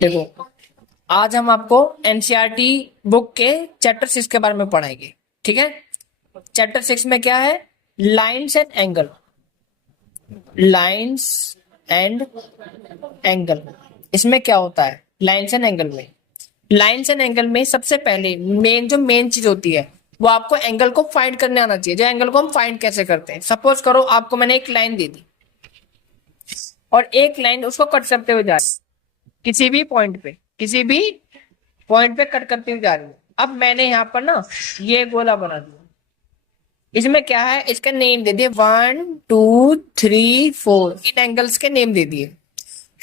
देखो, आज हम आपको एनसीईआरटी बुक के चैप्टर 6 के बारे में पढ़ाएंगे। ठीक है। चैप्टर 6 में क्या है? Lines and angle. Lines and angle, इसमें क्या होता है? लाइन्स एंड एंगल में, लाइन्स एंड एंगल में सबसे पहले मेन चीज होती है वो आपको एंगल को फाइंड करने आना चाहिए। जो एंगल को हम फाइंड कैसे करते हैं, सपोज करो आपको मैंने एक लाइन दे दी और एक लाइन उसको कट करते हुए जा रही है किसी भी पॉइंट पे, किसी भी पॉइंट पे कट करते हुए जा रही है। अब मैंने यहाँ पर ना ये गोला बना दिया, इसमें क्या है, इसका नेम दे दिए 1 2 3 4, इन एंगल्स के नेम दे दिए।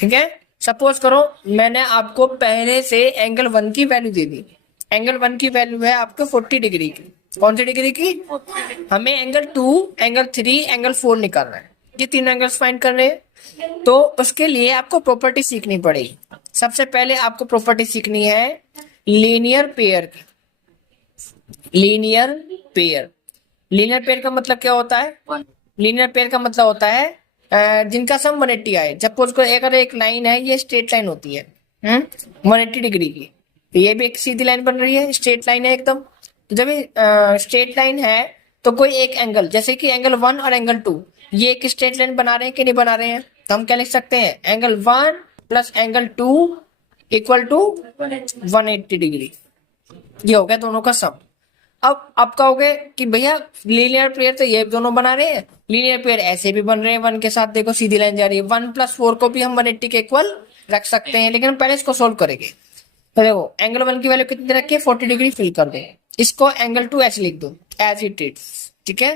ठीक है। सपोज करो मैंने आपको पहले से एंगल 1 की वैल्यू दे दी। एंगल 1 की वैल्यू है आपको 40 डिग्री की। कौन सी डिग्री की? हमें एंगल 2, एंगल 3, एंगल 4 निकालना है। ये तीन एंगल्स फाइंड करने हैं, तो उसके लिए आपको प्रॉपर्टी सीखनी पड़ेगी। सबसे पहले आपको प्रॉपर्टी सीखनी है लीनियर पेयर की। लीनियर पेयर, लीनियर पेयर का मतलब क्या होता है? लीनियर पेयर का मतलब होता है जिनका सम 180 आए। सपोज को अगर एक लाइन है, ये स्ट्रेट लाइन होती है 180 डिग्री की, तो ये भी एक सीधी लाइन बन रही है, स्ट्रेट लाइन है एकदम। तो जब ये स्ट्रेट लाइन है तो कोई एक एंगल, जैसे कि एंगल 1 और एंगल 2, ये एक स्ट्रेट लाइन बना रहे हैं कि नहीं बना रहे हैं? तो हम क्या लिख सकते हैं, angle 1 plus angle 2 equal to 180 degree. ये हो गया दोनों का सम। अब आप कहोगे कि भैया लीनियर पेयर तो ये दोनों बना रहे हैं, लीनियर पेयर ऐसे भी बन रहे हैं, 1 के साथ देखो सीधी लाइन जा रही है। 1 + 4 को भी हम 180 के इक्वल रख सकते हैं, लेकिन हम पहले इसको सोल्व करेंगे। तो देखो एंगल 1 की वैल्यू कितनी रखी है, 40 डिग्री फिल कर दो। इसको एंगल 2 ऐसे लिख दो, एज इट इज। ठीक है।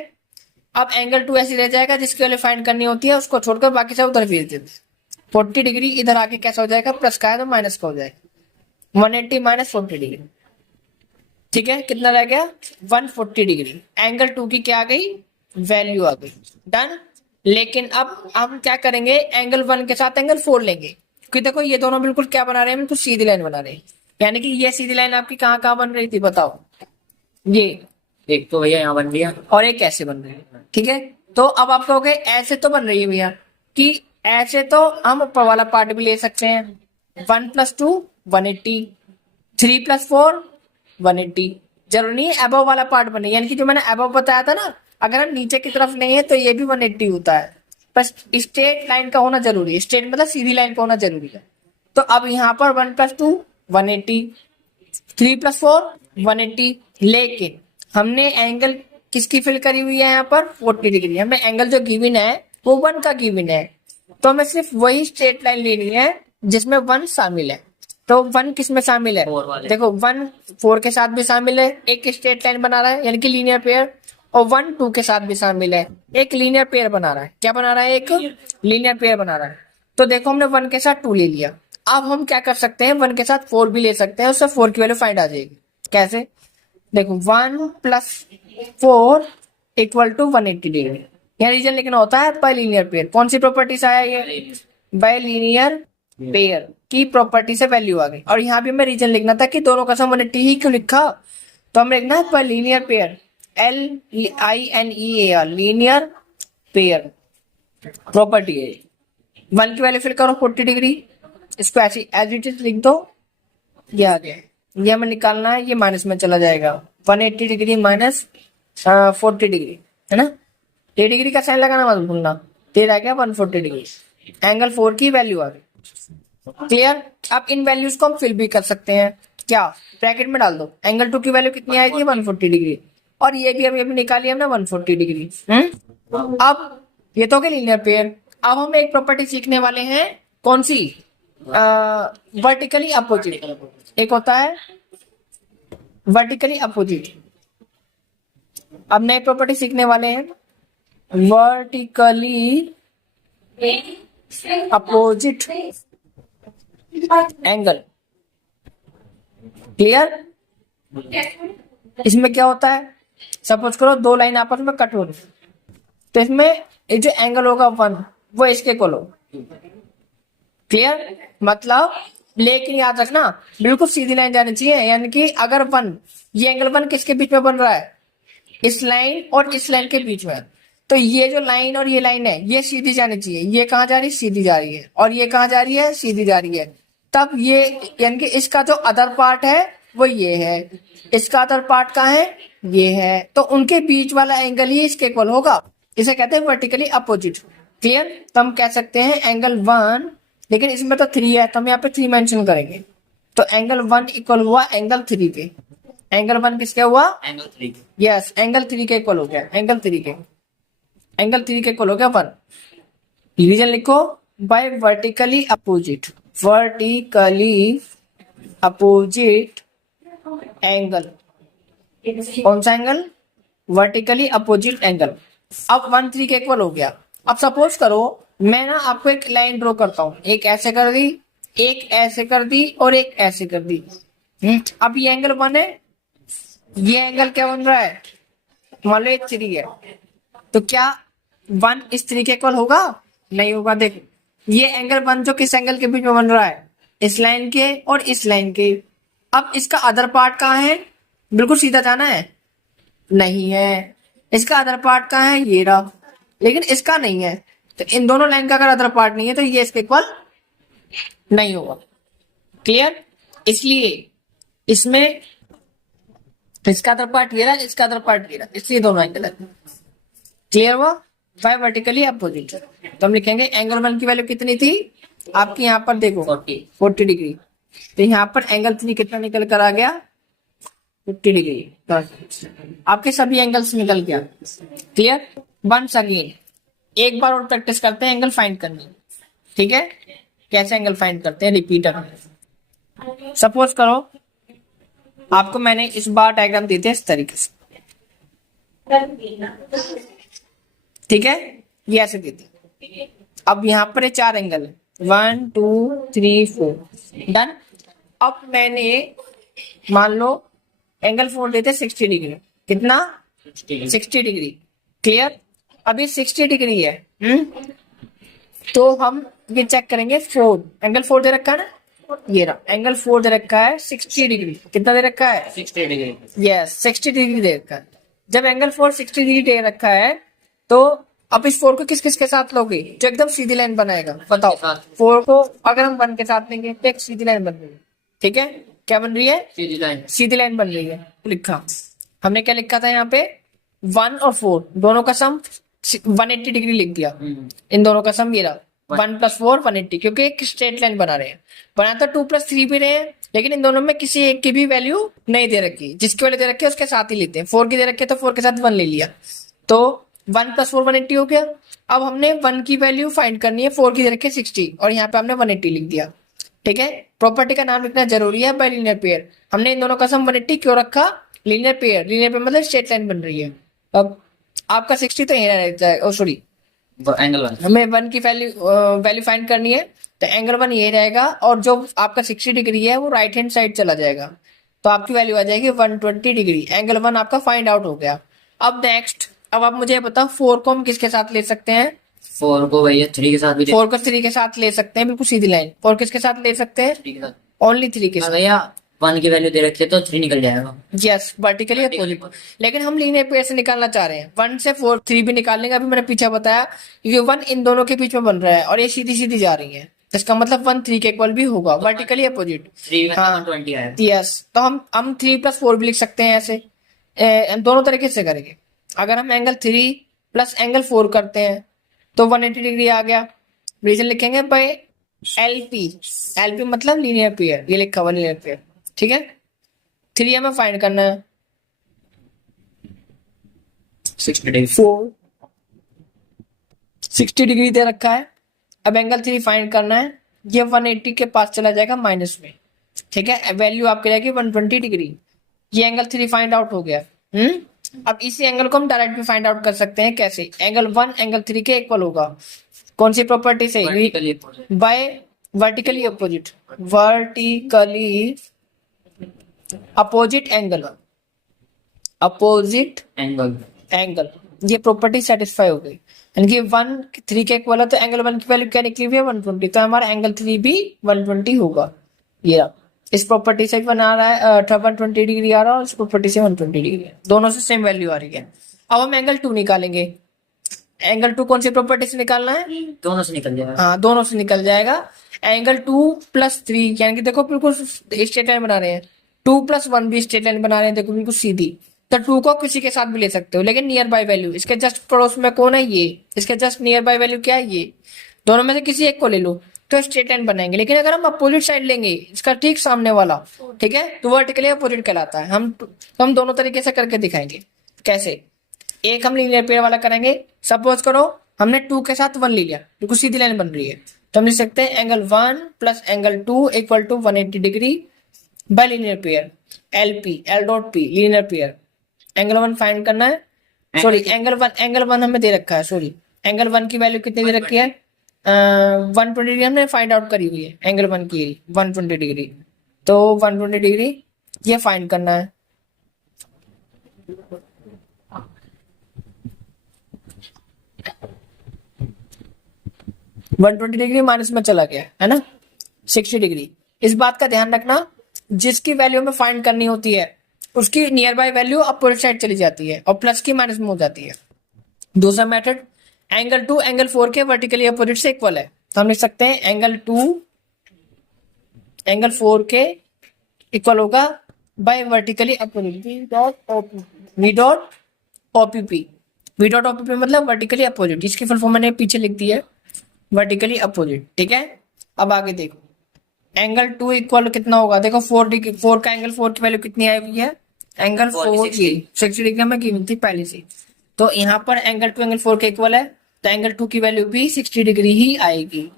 अब एंगल 2 ऐसे रह जाएगा, जिसकी वैल्यू फाइंड करनी होती है उसको छोड़कर बाकी सब उधर भेज देते। 40 डिग्री इधर आके कैसा हो जाएगा, प्लस का है तो माइनस का हो जाएगा, 180 माइनस 40 डिग्री। ठीक है, कितना रह गया, 140 डिग्री। एंगल 2 की क्या आ गई, वैल्यू आ गई। डन। लेकिन अब हम क्या करेंगे, एंगल 1 के साथ एंगल 4 लेंगे, क्योंकि देखो ये दोनों बिल्कुल क्या बना रहे हैं, बिल्कुल सीधी लाइन बना रहे हैं। यानी कि ये सीधी लाइन आपकी कहाँ कहाँ बन रही थी बताओ, ये एक तो भैया यहाँ बन गया। और एक ऐसे बन रही है। ठीक है। तो अब आप कहोगे ऐसे तो बन रही है भैया, कि ऐसे तो हम ऊपर वाला पार्ट भी ले सकते हैं, 1 + 2 180, 3 + 4 180। जरूरी नहीं है अबव वाला पार्ट बने, यानी कि जो मैंने अबव बताया था ना, अगर हम नीचे की तरफ नहीं है तो ये भी 180 होता है। बस स्ट्रेट लाइन का होना जरूरी है, स्ट्रेट मतलब सीधी लाइन का होना जरूरी है। तो अब यहाँ पर 1 + 2 180, 3 + 4 180, लेकिन हमने एंगल किसकी फिल करी हुई है यहाँ पर, 40 डिग्री। हमें एंगल जो गिवन है वो 1 का गिवन है, तो हमें सिर्फ वही स्ट्रेट लाइन लेनी है जिसमें 1 शामिल है। तो 1 किस में शामिल है, देखो 1 4 के साथ भी शामिल है, एक स्ट्रेट लाइन बना रहा है यानी कि लीनियर पेयर, और 1 2 के साथ भी शामिल है, एक लीनियर पेयर बना रहा है। क्या बना रहा है, एक लीनियर पेयर बना रहा है। तो देखो हमने 1 के साथ 2 ले लिया, अब हम क्या कर सकते हैं, 1 के साथ 4 भी ले सकते हैं, उससे 4 की वैल्यू फाइंड आ जाएगी। कैसे, देखो 1 + 4 = 180 डिग्री। यहाँ रीजन लिखना होता है बाय लीनियर पेयर। कौन सी प्रॉपर्टी से आया ये, बाय लीनियर पेयर की प्रॉपर्टी से वैल्यू आ गई। और यहाँ भी हमें रीजन लिखना था कि दोनों का सम 180 ही क्यों लिखा, तो हमें लिखना है bye linear pair, LINEAR, linear pair property है। 1 की वैल्यू फिल करो 40 डिग्री, इसको ऐसे एज इट इज लिख दो, ये आ गया। ये हमें निकालना है, ये माइनस में चला जाएगा, 180 डिग्री माइनस 40 डिग्री, है ना। 10 डिग्री का साइन लगाना मत भूलना, 10 आ गया 140 डिग्री। एंगल 4 की वैल्यू आ गई। क्लियर। अब इन वैल्यूज को हम फिल भी कर सकते हैं, क्या, ब्रैकेट में डाल दो। एंगल 2 की वैल्यू कितनी आएगी, 140 डिग्री, और ये भी अभी निकाली हमने 140 डिग्री। अब ये तो हो गया लीनियर पेयर। अब हम एक प्रॉपर्टी सीखने वाले हैं, कौन सी, वर्टिकली अपोजिट। एक होता है वर्टिकली अपोजिट। अब नई प्रॉपर्टी सीखने वाले हैं वर्टिकली अपोजिट एंगल। क्लियर। इसमें क्या होता है, सपोज करो दो लाइन आपस में कट हो रही, तो इसमें ये जो एंगल होगा 1 वो इसके इक्वल हो। क्लियर। मतलब लेकिन याद रखना बिल्कुल सीधी लाइन जानी चाहिए, यानी कि अगर 1, ये एंगल 1 किसके बीच में बन रहा है, इस लाइन और इस लाइन के बीच में, तो ये जो लाइन और ये लाइन है ये सीधी जानी चाहिए। ये कहाँ जा रही है, सीधी जा रही है, और ये कहाँ जा रही है, सीधी जा रही है। तब ये यानी कि इसका जो अदर पार्ट है वो ये है, इसका अदर पार्ट कहाँ है, ये है, तो उनके बीच वाला एंगल ही इसके इक्वल होगा। इसे कहते हैं वर्टिकली अपोजिट। क्लियर? तो हम कह सकते हैं एंगल 1, लेकिन इसमें तो 3 है तो हम यहाँ पे 3 मेंशन करेंगे। तो एंगल 1 इक्वल हुआ एंगल 3 के। एंगल 1 किसके हुआ? एंगल 3। यस, एंगल 3 के इक्वल हो गया। एंगल 3 के इक्वल हो गया 1। रीजन लिखो, by vertically opposite. Vertically opposite angle. कौन सा एंगल? Vertically opposite angle. अब 1 3 के इक्वल हो गया। अब सपोज करो मैं ना आपको एक लाइन ड्रॉ करता हूं, एक ऐसे कर दी, एक ऐसे कर दी और एक ऐसे कर दी। अब ये एंगल 1 है, ये एंगल क्या बन रहा है? मान लो 3 है, तो क्या 1 इस 3 के इक्वल होगा? नहीं होगा। देखो ये एंगल 1 जो किस एंगल के बीच में बन रहा है? इस लाइन के और इस लाइन के। अब इसका अदर पार्ट कहाँ है? बिल्कुल सीधा जाना है? नहीं है। इसका अदर पार्ट कहाँ है? ये रहा, लेकिन इसका नहीं है। तो इन दोनों लाइन का अगर अदर पार्ट नहीं है तो ये इसके इक्वल नहीं होगा। क्लियर? इसलिए इसमें इसका अदर पार्ट ये रहा, इसका अदर पार्ट ये रहा, इसलिए दोनों एंगल है। क्लियर हुआ? By vertically opposite. तो हम लिखेंगे एंगल 1 की वैल्यू कितनी थी आपकी? यहाँ पर देखो 40 डिग्री। तो यहाँ पर एंगल 3 कितना निकल कर आ गया? 50 डिग्री। आपके सभी एंगल्स निकल गया। क्लियर? वंस अगेन एक बार और प्रैक्टिस करते हैं एंगल फाइंड करने। ठीक है? कैसे एंगल फाइंड करते हैं? रिपीटर। सपोज करो आपको मैंने इस बार डायग्राम दी थी इस तरीके से, ठीक है? ये ऐसे दी थी। अब यहाँ पर ये 4 एंगल है, 1 2 3 4। डन। अब मैंने मान लो एंगल 4 देते 60 डिग्री। कितना? 60 डिग्री। क्लियर? अभी 60 डिग्री है। तो हम ये चेक करेंगे 4 एंगल 4 दे रखा है ना, ये रहा एंगल 4 दे रखा है 60 डिग्री। कितना दे रखा है? 60 डिग्री। यस, 60 डिग्री दे रखा है। जब एंगल 4 60 डिग्री दे रखा है तो अब इस 4 को किस किस के साथ लोगे? जो एकदम सीधी लाइन बनाएगा। बताओ 4 को अगर हम 1 के साथ लेंगे तो एक सीधी लाइन बन रही है। ठीक है? क्या बन रही है? सीधी लाइन। सीधी लाइन बन रही है। लिखा हमने क्या लिखा था यहाँ पे? 1 और 4 दोनों का सम 180 डिग्री लिख दिया। इन दोनों का सम ये रहा 1 + 4 180, क्योंकि एक स्ट्रेट लाइन बना रहे हैं। बना तो 2 + 3 भी रहे हैं, लेकिन इन दोनों में किसी एक की भी वैल्यू नहीं दे रखी। जिसकी वैल्यू दे रखी है उसके साथ ही लेते हैं। 4 की दे रखी है तो 4 के साथ 1 ले लिया, तो 1 + 4 180 हो गया। अब हमने 1 की वैल्यू फाइंड करनी है, 4 की दे रखी है 60 और यहाँ पे हमने 180 लिख दिया। ठीक है? प्रॉपर्टी का नाम लिखना जरूरी है, बाय लीनियर पेयर। हमने इन दोनों का सम 180 क्यों रखा? Linear pair. लीनियर पेयर मतलब स्ट्रेट लाइन बन रही है। अब आपका 60 तो यहाँ रहता है, ओ सॉरी एंगल 1। हमें 1 की वैल्यू फाइंड करनी है, तो एंगल 1 ये रहेगा और जो आपका 60 डिग्री है वो राइट हैंड साइड चला जाएगा, तो आपकी वैल्यू आ जाएगी 120 डिग्री। एंगल 1 आपका फाइंड आउट हो गया। अब नेक्स्ट, अब आप मुझे बताओ 4 को हम किसके साथ ले सकते हैं? 4 को भैया 3 के साथ भी 4 को 3 के साथ ले सकते हैं, बिल्कुल सीधी लाइन। 4 किसके साथ ले सकते हैं? 3 के साथ। ओनली 3 के साथ। भैया 1 की वैल्यू दे रखी है तो 3 निकल जाएगा। Yes, vertically opposite. लेकिन हम लीनियर पेयर से निकालना चाह रहे हैं। 1 से 4 3 भी निकाल लेंगे। अभी मैंने पीछे बताया ये 1 इन दोनों के बीच में बन रहा है और ये सीधी सीधी जा रही है, तो इसका मतलब 1 3 के इक्वल भी होगा, वर्टिकली अपोजिट। 3 में हाँ 120 आएगा। यस, तो हम 3 + 4 भी लिख सकते हैं ऐसे। हम दोनों तरीके से करेंगे। अगर हम एंगल 3 + एंगल 4 करते हैं तो 180 डिग्री आ गया। रीजन लिखेंगे बाय एलपी। एलपी मतलब लीनियर पेयर, ये लिखा हुआ लीनियर पेयर। ठीक है? 3 हमें फाइंड करना है, 60 डिग्री। 4 60 डिग्री दे रखा है। अब एंगल 3 फाइंड करना है, ये 180 के पास चला जाएगा माइनस में। ठीक है? वैल्यू आपकी रहेगी 120 डिग्री। ये एंगल 3 फाइंड आउट हो गया। अब इसी एंगल को हम डायरेक्ट भी फाइंड आउट कर सकते हैं। कैसे? एंगल 1 एंगल 3 के इक्वल होगा। कौन सी प्रॉपर्टी से? Vertically opposite. By vertically opposite. Vertically opposite angle. Opposite angle, ये प्रॉपर्टी सेटिस्फाई हो गई। यानी कि 1 3 के इक्वल है, तो एंगल 1 की वैल्यू क्या निकली हुई है? 120। तो हमारा एंगल 3 भी 120 होगा। ये रहा। इस प्रॉपर्टी से बना रहा है 120 डिग्री आ रहा है और इस प्रॉपर्टी से 120 डिग्री, दोनों से सेम वैल्यू आ रही है। अब हम एंगल 2 निकालेंगे। एंगल टू कौन सी प्रॉपर्टी से निकालना है? दोनों से निकल जाएगा। हाँ, दोनों से निकल जाएगा। एंगल 2+3 यानी कि देखो बिल्कुल स्ट्रेट लाइन बना रहे हैं, 2+1 भी स्ट्रेट लाइन बना रहे हैं, देखो बिल्कुल सीधी। तो 2 को किसी के साथ भी ले सकते हो, लेकिन नियर बाय वैल्यू इसके जस्ट पड़ोस में कौन है? ये। इसके जस्ट नियर बाय वैल्यू क्या है? ये। दोनों में से किसी एक को ले लो तो स्ट्रेट लाइन बनाएंगे। लेकिन अगर हम अपोजिट साइड लेंगे, इसका ठीक सामने वाला, ठीक है, तो वर्टिकली अपोजिट कहलाता है। हम दोनों तरीके से करके दिखाएंगे। कैसे? एक हम लीनियर पेयर वाला करेंगे। सपोज करो हमने 2 के साथ 1 ले लिया, बिल्कुल सीधी लाइन बन रही है, तो हम लिख सकते हैं angle 1 plus angle 2 equal to 180 degree by linear pair. L dot P linear pair. Angle 1 find करना है। सॉरी, एंगल 1 हमें दे रखा है। सॉरी, एंगल 1 की वैल्यू कितनी दे रखी है? 120 डिग्री हमने फाइंड आउट करी हुई है। एंगल 1 की 120 डिग्री, तो 120 डिग्री ये फाइंड करना है। वन 120 डिग्री माइनस में चला गया है ना, 60 डिग्री। इस बात का ध्यान रखना, जिसकी वैल्यू हमें फाइंड करनी होती है उसकी near by value opposite side चली जाती है और प्लस की माइनस में हो जाती है। दूसरा मेथड, एंगल 2 एंगल 4 के वर्टिकली अपोजिट से इक्वल है, तो हम लिख सकते हैं एंगल 2 एंगल 4 के इक्वल होगा by vertically opposite V dot OPP. V dot OPP मतलब वर्टिकली अपोजिट, जिसकी फुल फॉर्म मैंने पीछे लिख दी है, वर्टिकली अपोजिट। ठीक है, अब आगे देखो, एंगल 2 इक्वल कितना होगा? देखो 4 का एंगल 4 की वैल्यू कितनी आई हुई है? एंगल 4 की 60 डिग्री हमें गिवन थी पहले से, तो यहाँ पर एंगल 2 एंगल 4 के इक्वल है, तो एंगल 2 की वैल्यू भी 60 डिग्री ही आएगी।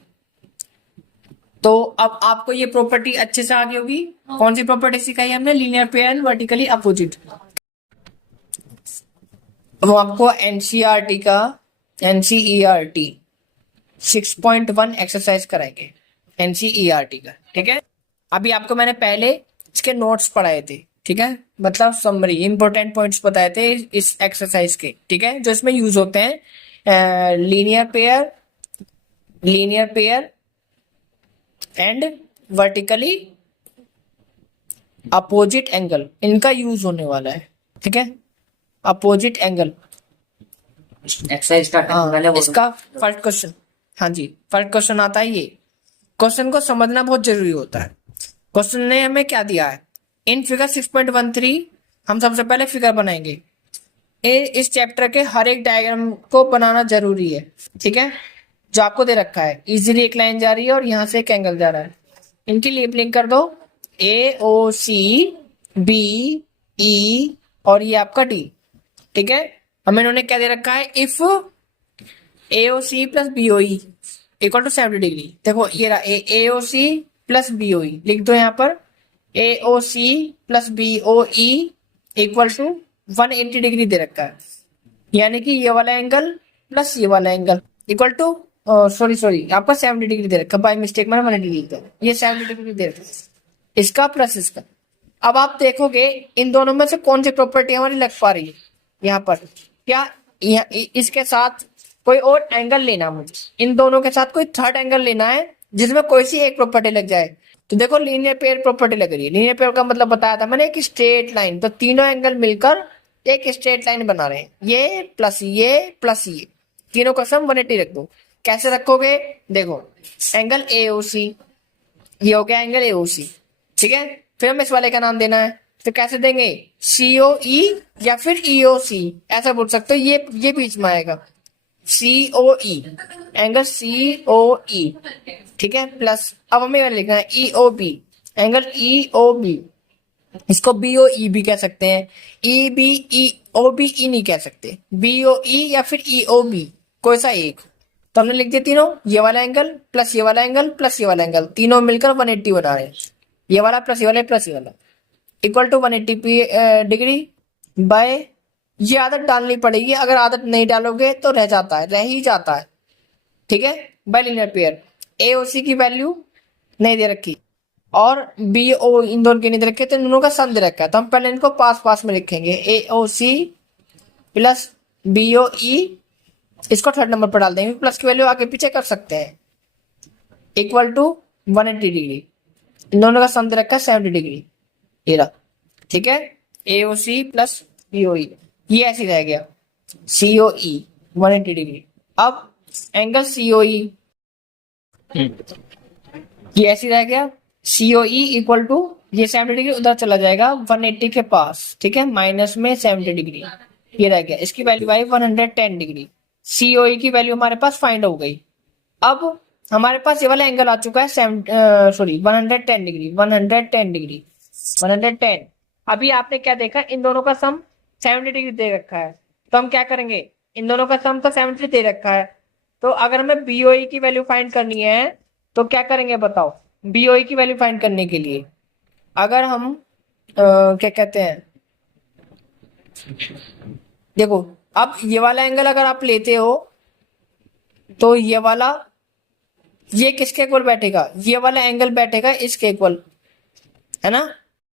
तो अब आपको ये प्रॉपर्टी अच्छे से आ गई होगी। कौन सी प्रॉपर्टी सिखाई हमने? Linear pair and vertically opposite. अब आपको एनसीईआरटी का एनसीईआरटी 6.1 एक्सरसाइज कराएंगे, एनसीईआरटी का। ठीक है, अभी आपको मैंने पहले इसके नोट्स पढ़ाए थे, ठीक है, मतलब समरी इंपॉर्टेंट पॉइंट्स बताए थे इस एक्सरसाइज के, ठीक है, जो इसमें यूज होते हैं। Linear pair and vertically opposite angle, इनका यूज होने वाला है। ठीक है, अपोजिट एंगल एक्सरसाइज स्टार्ट करने हाँ, वाले वो इसका फर्स्ट क्वेश्चन, हाँ जी, फर्स्ट क्वेश्चन आता है ये। क्वेश्चन को समझना बहुत जरूरी होता है। क्वेश्चन ने हमें क्या दिया है? इन फिगर 6.13 हम सबसे पहले फिगर बनाएंगे। इस चैप्टर के हर एक डायग्राम को बनाना जरूरी है, ठीक है, जो आपको दे रखा है। इजीली एक लाइन जा रही है और यहाँ से एक एंगल जा रहा है, इनकी लेबलिंग कर दो, ए ओ सी बी ई और ये आपका डी। ठीक है, हमें इन्होंने क्या दे रखा है? If AOC plus BOE equal to 70 degree. देखो ये रहा AOC प्लस BOE, लिख दो यहाँ पर AOC plus BOE equal to 180 degree दे रखा है, यानी कि ये वाला एंगल प्लस ये वाला एंगल इक्वल टू सॉरी आपका 70 डिग्री दे रखा, बाय मिस्टेक मैंने 180 लिख दिया, ये 70 डिग्री दे रखा, इसका प्लस इसका। अब आप देखोगे इन दोनों में से कौन सी प्रॉपर्टी हमारी लग पा रही है यहाँ पर? क्या इसके साथ कोई और एंगल लेना, मुझे इन दोनों के साथ कोई थर्ड एंगल लेना है जिसमें कोई सी एक प्रॉपर्टी लग जाए। तो देखो लीनियर पेयर प्रॉपर्टी लग रही है। लीनियर पेयर का मतलब बताया था मैंने, एक स्ट्रेट लाइन, तो तीनों एंगल मिलकर एक स्ट्रेट लाइन बना रहे हैं, ये प्लस ये तीनों का सम 180 रख दो। कैसे रखोगे? देखो एंगल AOC, ये हो गया एंगल AOC, ठीक है, फिर हमें इस वाले का नाम देना है, तो कैसे देंगे? COE या फिर EOC, ऐसा बोल सकते हो, ये बीच में आएगा COE, एंगल COE, ठीक है, प्लस अब हमें लिखना है EOB, एंगल EOB, इसको BOE भी कह सकते हैं, EBE नहीं कह सकते, BOE या फिर EOB, कोई सा एक। तो हमने लिख दिया तीनों, ये वाला एंगल प्लस ये वाला एंगल प्लस ये वाला एंगल, तीनों मिलकर 180 बना रहे हैं, ये वाला प्लस ये वाला प्लस ये वाला इक्वल टू 180 डिग्री बाय, ये आदत डालनी पड़ेगी, अगर आदत नहीं डालोगे तो रह ही जाता है। ठीक है, बाय लीनियर पेयर। AOC की वैल्यू नहीं दे रखी और BO इन दोनों की नहीं दे रखी, तो इन दोनों का सम दे रखा है, तो हम पहले इनको पास में लिखेंगे, AOC प्लस BOE, इसको थर्ड नंबर पर डाल देंगे, प्लस की वैल्यू आगे पीछे कर सकते हैं, इक्वल टू 180 डिग्री, इन दोनों का सम दे रखा है 70 डिग्री, ये रहा। ठीक है, AOC प्लस BOE, ये ऐसे रह गया COE 180 डिग्री, अब एंगल सीओई ये ऐसे रह गया, सीओई इक्वल टू ये 70 डिग्री उधर चला जाएगा 180 के पास, ठीक है, माइनस में 70 डिग्री ये रह गया, इसकी वैल्यू आई 110 डिग्री। सीओई की वैल्यू हमारे पास फाइंड हो गई। अब हमारे पास ये वाला एंगल आ चुका है 110 डिग्री, 110 डिग्री, 110। अभी आपने क्या देखा, इन दोनों का सम 70 डिग्री दे रखा है, तो हम क्या करेंगे, इन दोनों का सम तो 70 दे रखा है, तो अगर हमें बीओई की वैल्यू फाइंड करनी है तो क्या करेंगे बताओ। बीओई की वैल्यू फाइंड करने के लिए अगर हम क्या कहते हैं, देखो अब ये वाला एंगल अगर आप लेते हो तो ये वाला, ये किसके इक्वल बैठेगा, ये वाला एंगल बैठेगा इसके इक्वल, है ना।